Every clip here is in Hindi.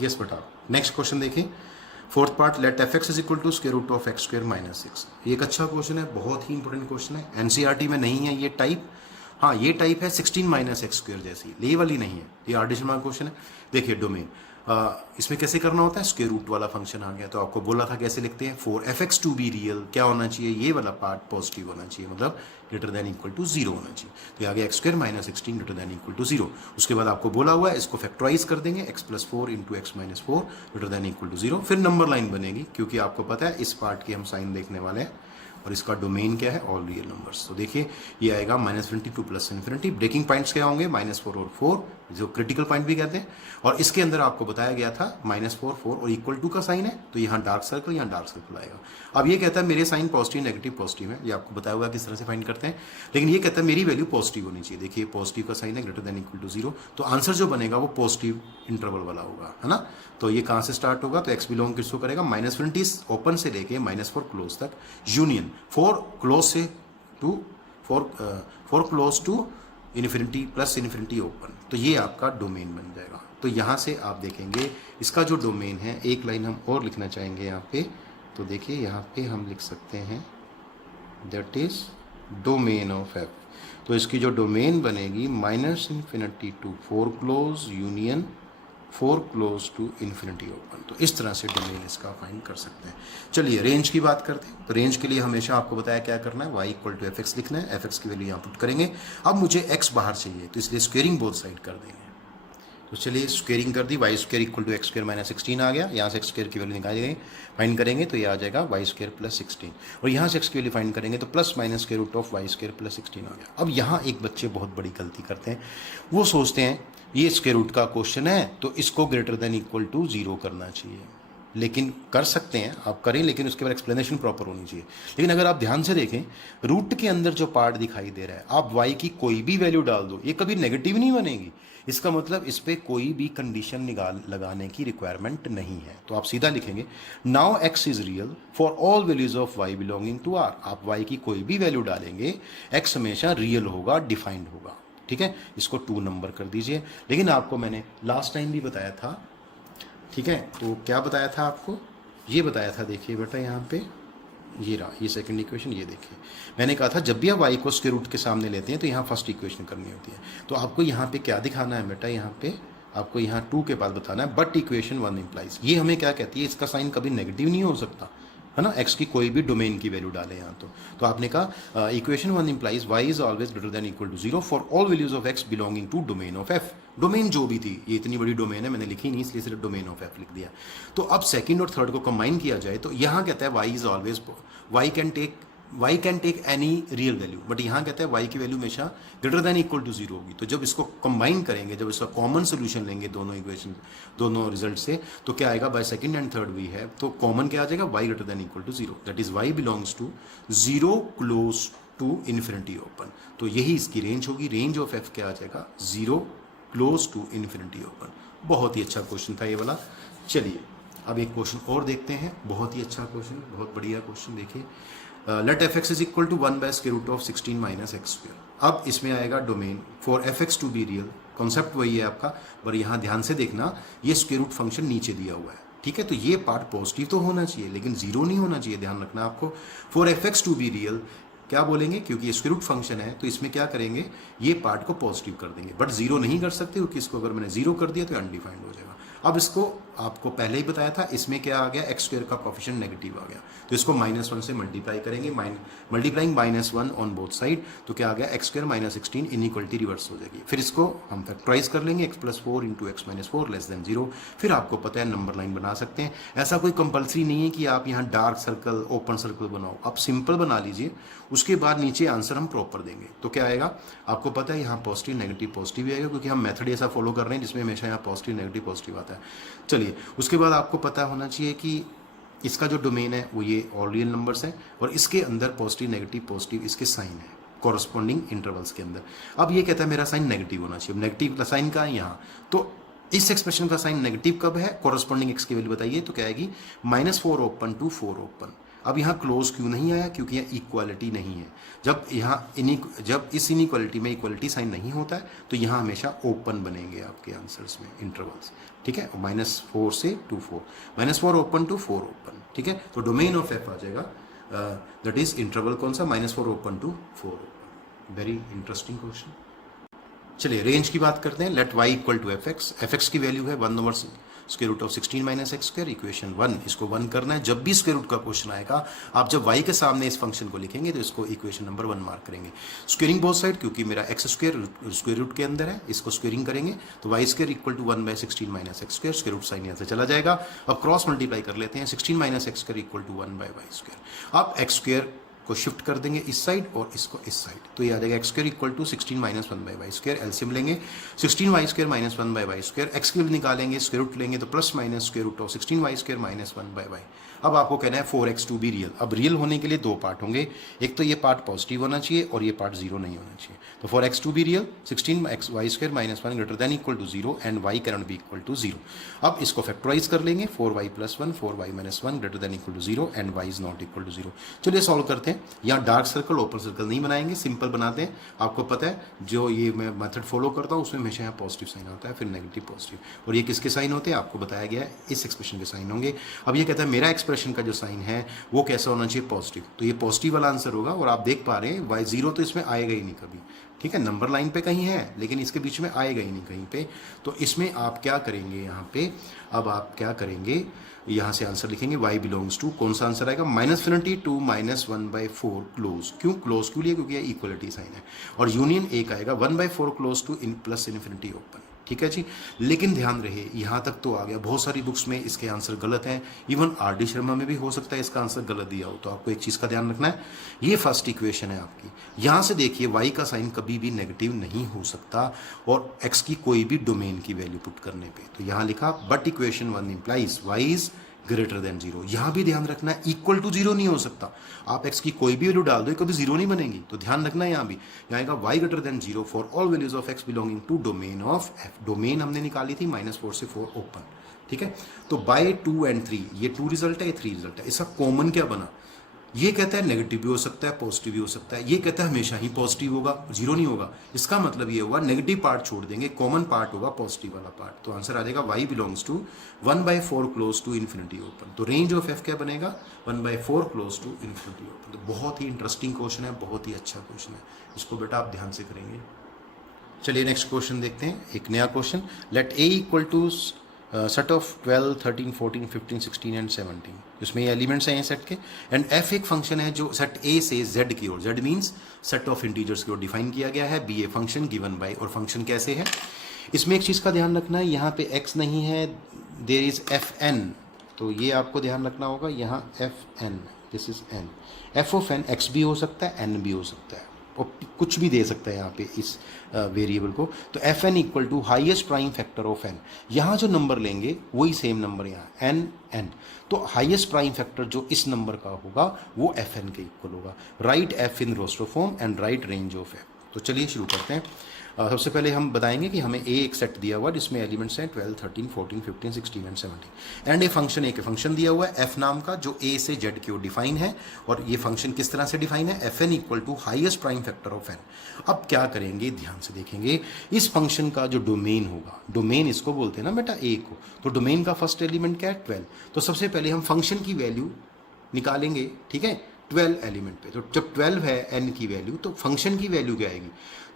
यस बेटा। नेक्स्ट क्वेश्चन देखिए, fourth part, let f x is equal to square root of x square minus 6। ये एक अच्छा क्वेश्चन है, बहुत ही इंपॉर्टेंट क्वेश्चन है, एनसीईआरटी में नहीं है ये टाइप। हाँ ये टाइप है 16 माइनस एक्स स्क्वायर जैसी, ये वाली नहीं है, ये आर्डिशन मार्क क्वेश्चन है। देखिए डोमेन, इसमें कैसे करना होता है, स्क्वायर रूट वाला फंक्शन आ गया तो आपको बोला था कैसे लिखते हैं, for f x to be real क्या होना चाहिए, ये वाला पार्ट पॉजिटिव होना चाहिए, मतलब ग्रेटर देन इक्वल टू 0 होना चाहिए। तो ये आ गया x square minus 16 greater than equal to 0। उसके बाद आपको बोला हुआ है इसको फैक्टराइज कर देंगे, x plus 4 into x minus 4 greater than equal to 0। फिर नंबर लाइन बनेगी, क्योंकि आपको पता है इस पार्ट की हम साइन देखने वाले हैं और इसका डोमेन क्या है, ऑल रियल नंबर्स। तो देखिए ये आएगा -22 प्लस इन्फिनिटी। ब्रेकिंग पॉइंट्स क्या होंगे, -4 और 4, जो क्रिटिकल पॉइंट भी कहते हैं। और इसके अंदर आपको बताया गया था -4 4 और इक्वल टू का साइन है, तो यहाँ डार्क सर्कल, यहाँ डार्क सर्कल आएगा। अब ये कहता है मेरे साइन पॉजिटिव नेगेटिव पॉजिटिव है, ये आपको बताया हुआ किस तरह से फाइंड करते हैं, लेकिन ये कहता है मेरी वैल्यू पॉजिटिव होनी चाहिए। देखिए पॉजिटिव का साइन है, ग्रेटर देन इक्वल टू 0, तो आंसर जो बनेगा वो पॉजिटिव इंटरवल वाला होगा, है ना। तो ये कहाँ से स्टार्ट होगा, तो एक्स बिलोंग किसको करेगा, -20 ओपन से लेके -4 क्लोज तक, यूनियन 4 क्लोज से to 4 close to infinity plus infinity open, तो ये आपका डोमेन बन जाएगा। तो यहाँ से आप देखेंगे इसका जो डोमेन है, एक लाइन हम और लिखना चाहेंगे यहाँ पे, तो देखिए यहाँ पे हम लिख सकते हैं that is domain of f. तो इसकी जो डोमेन बनेगी -infinity to 4 close union 4 close to infinity open. तो इस तरह से डोमेन इसका फाइंड कर सकते हैं। चलिए रेंज की बात करते हैं। तो रेंज के लिए हमेशा आपको बताया क्या करना है, y equal to f x लिखना है, एफ एक्स की वैल्यू यहाँ पुट करेंगे। अब मुझे x बाहर चाहिए, तो इसलिए स्क्वेयरिंग बोथ साइड कर देंगे। तो चलिए स्क्वेयरिंग कर दी, Y square equal to X square minus 16 आ गया। यहाँ से एक्स स्क्वेयर की वैल्यू निकाली गई, फाइंड करेंगे तो ये आ जाएगा वाई स्क्वेयर प्लस 16, और यहाँ से एक्स की वैल्यू फाइंड करेंगे तो plus minus square root of y square plus 16 आ गया। अब यहाँ एक बच्चे बहुत बड़ी गलती करते हैं, वो सोचते हैं ये स्क्वेयर रूट का क्वेश्चन है तो इसको ग्रेटर देन इक्वल टू 0 करना चाहिए। लेकिन कर सकते हैं आप, करें, लेकिन उसके बाद एक्सप्लेनेशन प्रॉपर होनी चाहिए। लेकिन अगर आप ध्यान से देखें, रूट के अंदर जो पार्ट दिखाई दे रहा है, आप y की कोई भी वैल्यू डाल दो, ये कभी नेगेटिव नहीं बनेगी। इसका मतलब इस पर कोई भी कंडीशन लगाने की रिक्वायरमेंट नहीं है। तो आप सीधा लिखेंगे now x is real for all values of y belonging to r। आप y की कोई भी वैल्यू डालेंगे, x हमेशा रियल होगा, डिफाइंड होगा, ठीक है। इसको 2 नंबर कर दीजिए। लेकिन आपको मैंने लास्ट टाइम भी बताया था, ठीक है, तो क्या बताया था आपको, ये बताया था, देखिए बेटा यहाँ पे ये रहा, ये सेकंड इक्वेशन, ये देखिए मैंने कहा था जब भी आप y को स्क्वायर रूट के सामने लेते हैं तो यहाँ फर्स्ट इक्वेशन करनी होती है। तो आपको यहाँ पे क्या दिखाना है बेटा, यहाँ पे आपको यहाँ 2 के बाद बताना है बट इक्वेशन 1 इम्प्लाइज। ये हमें क्या कहती है, इसका साइन कभी नेगेटिव नहीं हो सकता, है ना, x की कोई भी डोमेन की वैल्यू डालें यहाँ। तो आपने कहा equation 1 implies y is always greater than equal to 0 for all values of x belonging to domain of f। डोमेन जो भी थी, ये इतनी बड़ी डोमेन है, मैंने लिखी नहीं इसलिए सिर्फ डोमेन ऑफ f लिख दिया। तो अब सेकंड और थर्ड को कंबाइन किया जाए तो यहाँ कहता है y is always, y can take any real value, but यहाँ कहता है y की वैल्यू हमेशा ग्रेटर देन इक्वल टू 0 होगी। तो जब इसको कंबाइन करेंगे, जब इसका कॉमन सोल्यूशन लेंगे दोनों इक्वेशन, दोनों रिजल्ट से, तो क्या आएगा, बाय सेकंड एंड थर्ड भी है तो कॉमन क्या आ जाएगा, y greater than equal to 0, that is y belongs to 0 close to infinity open. तो यही इसकी रेंज होगी, रेंज ऑफ f क्या आ जाएगा, 0 क्लोज टू इन्फिनिटी ओपन। बहुत ही अच्छा क्वेश्चन था ये वाला। चलिए अब एक क्वेश्चन और देखते हैं, बहुत ही अच्छा क्वेश्चन, बहुत बढ़िया क्वेश्चन। देखिए let f x is equal to 1 by square root of 16 minus x square. अब इसमें आएगा domain for f x to be real, concept वही है आपका, पर यहाँ ध्यान से देखना ये स्क्वायर रूट फंक्शन नीचे दिया हुआ है, ठीक है। तो ये पार्ट पॉजिटिव तो होना चाहिए लेकिन 0 नहीं होना चाहिए, ध्यान रखना आपको। For f x to be real क्या बोलेंगे, क्योंकि ये स्क्वायर रूट फंक्शन है तो इसमें क्या करेंगे, ये पार्ट को पॉजिटिव कर देंगे, बट 0 नहीं कर सकते क्योंकि इसको अगर मैंने 0 कर दिया तो अनडिफाइंड हो जाएगा। अब इसको आपको पहले ही बताया था, इसमें क्या आ गया, एक्स स्क्वायर का कोफिशिएंट नेगेटिव आ गया, तो इसको -1 से मल्टीप्लाई करेंगे, मल्टीप्लाइंग -1 ऑन बोथ साइड, तो क्या आ गया, x square minus 16, inequality reverse हो जाएगी। फिर इसको हम फैक्टराइज कर लेंगे, x plus 4 into x minus 4 less than 0। फिर आपको पता है नंबर लाइन बना सकते हैं। ऐसा कोई कंपल्सरी नहीं है कि आप यहाँ डार्क सर्कल ओपन सर्कल बनाओ, आप सिंपल बना लीजिए, उसके बाद नीचे आंसर हम प्रॉपर देंगे। तो क्या आएगा, आपको पता है यहाँ पॉजिटिव नेगेटिव पॉजिटिव आएगा, क्योंकि हम मेथड ऐसा फॉलो कर रहे हैं जिसमें हमेशा यहाँ पॉजिटिव नेगेटिव पॉजिटिव आता है। चलिए उसके बाद आपको पता होना चाहिए कि इसका जो डोमेन है वो ये ऑल रियल नंबर्स है, और इसके अंदर पॉजिटिव नेगेटिव पॉजिटिव इसके साइन है कॉरस्पॉन्डिंग इंटरवल्स के अंदर। अब ये कहता है मेरा साइन नेगेटिव होना चाहिए, नेगेटिव का साइन का है यहाँ, तो इस एक्सप्रेशन का साइन नेगेटिव कब है, कॉरस्पॉन्डिंग एक्स की वैल्यू बताइए, तो क्या आएगी, -4 ओपन टू 4 ओपन। अब यहाँ क्लोज क्यों नहीं आया? क्योंकि यहाँ इक्वालिटी नहीं है। जब इस इनइक्वालिटी में इक्वालिटी साइन नहीं होता है तो यहाँ हमेशा ओपन बनेंगे आपके आंसर्स में इंटरवल्स, ठीक है। -4 से 2 4, -4 ओपन टू 4 ओपन, ठीक है। तो डोमेन ऑफ एफ आ जाएगा दैट इज इंटरवल कौन सा? -4 open to 4 open. Very interesting question. चलिए रेंज की बात करते हैं। Let y equal to f x की वैल्यू है 1/√16 - x²। इक्वेशन 1 इसको 1 करना है। जब भी स्क्वायर रूट का क्वेश्चन आएगा, आप जब y के सामने इस फंक्शन को लिखेंगे तो इसको इक्वेशन नंबर 1 मार्क करेंगे। स्क्वेयरिंग बोथ साइड, क्योंकि मेरा x² स्क्वायर रूट के अंदर है, इसको स्क्वेयरिंग करेंगे तो y² equal to 1/16 - x²। Square root sign यहाँ से चला जाएगा। अब क्रॉस मल्टीप्लाई कर लेते हैं। 16 - x² इक्वल टू 1/y²। अब x² को शिफ्ट कर देंगे इस साइड और इसको इस साइड, तो ये आ जाएगा x² equal to 16 - 1/y²। LCM लेंगे 16y² - 1/y²। x की वैल्यू निकालेंगे, स्क्वायर रूट लेंगे तो plus minus square root of 16y² - 1/y। अब आपको कहना है 4x2 भी रियल। अब रियल होने के लिए दो पार्ट होंगे, एक तो ये पार्ट पॉजिटिव होना चाहिए और ये पार्ट 0 नहीं होना चाहिए। तो 4x2 भी real, 16y² - 1 greater than equal to 0 and y can be equal to 0। अब इसको फैक्टराइज कर लेंगे, 4y + 1 4y - 1 greater than equal to 0 and y is not equal to 0। चलिए सॉल्व करते हैं। यहाँ डार्क सर्कल ओपन सर्कल नहीं बनाएंगे, सिंपल बनाते हैं। आपको पता है जो ये मैं मेथड फॉलो करता हूँ उसमें हमेशा यहाँ पॉजिटिव साइन आता है, फिर नेगेटिव पॉजिटिव, और ये किसके साइन होते हैं आपको बताया गया है, इस एक्सप्रेशन के साइन होंगे। अब ये कहता है मेरा एक्सप्रेशन का जो साइन है वो कैसा होना चाहिए? पॉजिटिव। तो ये पॉजिटिव वाला आंसर होगा। और आप देख पा रहे हैं y0 तो इसमें आएगा ही नहीं कभी, ठीक है। नंबर लाइन पे कहीं है लेकिन इसके बीच में आएगा ही नहीं कहीं पे। तो इसमें आप क्या करेंगे यहाँ पे? अब आप क्या करेंगे, यहाँ से आंसर लिखेंगे y बिलोंग्स टू, कौन सा आंसर आएगा? -∞ to -1/4 क्लोज। क्यों क्लोज क्यों लिए? क्योंकि ये इक्वलिटी साइन है। और यूनियन एक आएगा 1/4 क्लोज टू +∞ ओपन, ठीक है जी। लेकिन ध्यान रहे यहाँ तक तो आ गया। बहुत सारी बुक्स में इसके आंसर गलत हैं, इवन RD शर्मा में भी हो सकता है इसका आंसर गलत दिया हो। तो आपको एक चीज़ का ध्यान रखना है, ये फर्स्ट इक्वेशन है आपकी। यहाँ से देखिए y का साइन कभी भी नेगेटिव नहीं हो सकता और x की कोई भी डोमेन की वैल्यू पुट करने पे। तो यहाँ लिखा but equation 1 implies y is greater than 0। यहाँ भी ध्यान रखना है इक्वल टू 0 नहीं हो सकता। आप x की कोई भी वैल्यू डाल दो कभी 0 नहीं बनेगी। तो ध्यान रखना है यहाँ भी, यहाँ आएगा y greater than 0 for all values of x belonging to domain of f। Domain हमने निकाली थी -4 से 4 ओपन, ठीक है। तो बाय 2 and 3, ये 2 रिजल्ट है, ये 3 रिजल्ट है। इसका कॉमन क्या बना? ये कहता है नेगेटिव भी हो सकता है, पॉजिटिव भी हो सकता है। ये कहता है हमेशा ही पॉजिटिव होगा, 0 नहीं होगा। इसका मतलब ये होगा नेगेटिव पार्ट छोड़ देंगे, कॉमन पार्ट होगा पॉजिटिव वाला पार्ट। तो आंसर आ जाएगा y belongs to 1/4 close to infinity open. तो रेंज ऑफ f क्या बनेगा? 1/4 क्लोज टू इन्फिनिटी ओपन। तो बहुत ही इंटरेस्टिंग क्वेश्चन है, बहुत ही अच्छा क्वेश्चन है। इसको बेटा आप ध्यान से करेंगे। चलिए नेक्स्ट क्वेश्चन देखते हैं, एक नया क्वेश्चन। Let a equal to set of 12 13 14 15 16 and 17। इसमें ये एलिमेंट्स हैं सेट के, एंड f एक फंक्शन है जो सेट a से z की ओर, z means set of integers की ओर डिफाइन किया गया है। b a function given by, और फंक्शन कैसे है? इसमें एक चीज़ का ध्यान रखना है, यहाँ पे x नहीं है, देयर इज fn। तो ये आपको ध्यान रखना होगा, यहाँ fn, this is n। f of n x भी हो सकता है, n भी हो सकता है, और कुछ भी दे सकता है यहाँ पे इस वेरिएबल को। तो f n equal to highest prime factor of n. यहाँ जो नंबर लेंगे वही सेम नंबर यहाँ एन एन। तो हाईएस्ट प्राइम फैक्टर जो इस नंबर का होगा वो एफ एन के इक्वल होगा। Write f in roster form and write range of f. तो चलिए शुरू करते हैं। सबसे पहले हम बताएंगे कि हमें ए एक सेट दिया हुआ जिसमें एलिमेंट्स हैं 12 13 14 15 16 एंड 17, एंड ए फंक्शन, एक फंक्शन दिया हुआ है एफ नाम का जो ए से जेड की ओर डिफाइन है। और ये फंक्शन किस तरह से डिफाइन है? F n equal to highest prime factor of n. अब क्या करेंगे, ध्यान से देखेंगे। इस फंक्शन का जो डोमेन होगा, डोमेन इसको बोलते हैं ना बेटा ए को, तो डोमेन का फर्स्ट एलिमेंट क्या है? 12। तो सबसे पहले हम फंक्शन की वैल्यू निकालेंगे, ठीक है, 12 एलिमेंट पे। तो जब 12 है एन की वैल्यू, तो फंक्शन की वैल्यू क्या आएगी?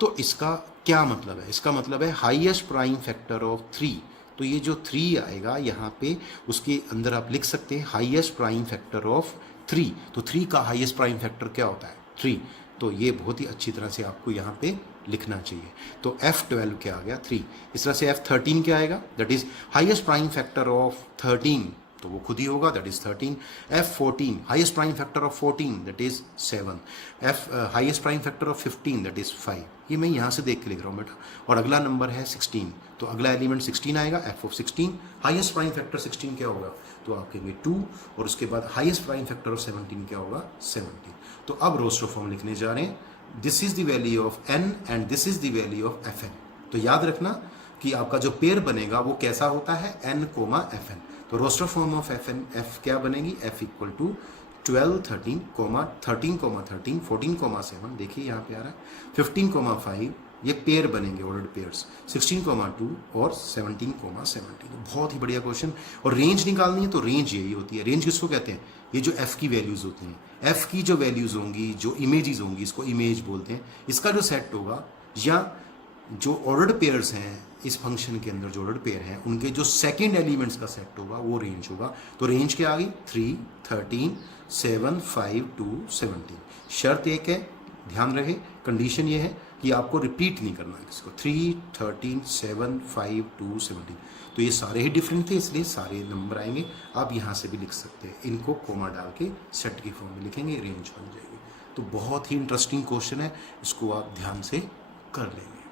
तो इसका क्या मतलब है? इसका मतलब है हाईएस्ट प्राइम फैक्टर ऑफ 3। तो ये जो 3 आएगा यहाँ पे, उसके अंदर आप लिख सकते हैं हाईएस्ट प्राइम फैक्टर ऑफ 3। तो 3 का हाईएस्ट प्राइम फैक्टर क्या होता है? 3। तो ये बहुत ही अच्छी तरह से आपको यहाँ पे लिखना चाहिए। तो F12 क्या आ गया? 3। इस तरह से F13 क्या आएगा? That is highest prime factor of 13, तो वो खुद ही होगा, that is 13। F14 highest prime factor of 14, that is 7। Highest prime factor of 15, that is 5। ये मैं यहाँ से देख के लिख रहा हूँ बेटा। और अगला नंबर है 16, तो अगला एलिमेंट 16 आएगा, F of 16। Highest prime factor 16 क्या होगा? तो आप कहेंगे 2, और उसके बाद हाईएस्ट प्राइम फैक्टर ऑफ 17 क्या होगा? 17। तो अब रोस्टर फॉर्म लिखने जा रहे हैं, this is the value of n and this is the value of fn। तो याद रखना कि आपका जो पेयर बनेगा वो कैसा होता है? n, fn। तो roster form of fn, f क्या बनेगी? f इक्वल टू 12 13 13 13 14 7, देखिए यहाँ पे आ रहा है 15 5, ये पेयर बनेंगे ऑर्डर्ड पेयर्स, 16 2 और 17 17। बहुत ही बढ़िया क्वेश्चन। और रेंज निकालनी है तो रेंज यही होती है। रेंज किसको कहते हैं? ये जो एफ की वैल्यूज होती हैं, एफ की जो वैल्यूज होंगी, जो इमेजेस होंगी, इसको इमेज बोलते हैं। इसका जो सेट होगा या जो ऑर्डर्ड पेयर्स हैं इस फंक्शन के अंदर, जो ऑर्डर्ड पेयर हैं उनके जो सेकंड एलिमेंट्स का सेट होगा वो रेंज होगा। तो रेंज क्या आ गई? 3 13 7 5 2 17। शर्त एक है, ध्यान रहे, कंडीशन ये है कि आपको रिपीट नहीं करना है इसको। 3 13 7 5 2 17। तो ये सारे ही डिफरेंट थे इसलिए सारे नंबर आएंगे। आप यहाँ से भी लिख सकते हैं, इनको कोमा डाल के सेट की फॉर्म में लिखेंगे, रेंज बन जाएगी। तो बहुत ही इंटरेस्टिंग क्वेश्चन है, इसको आप ध्यान से कर लेंगे।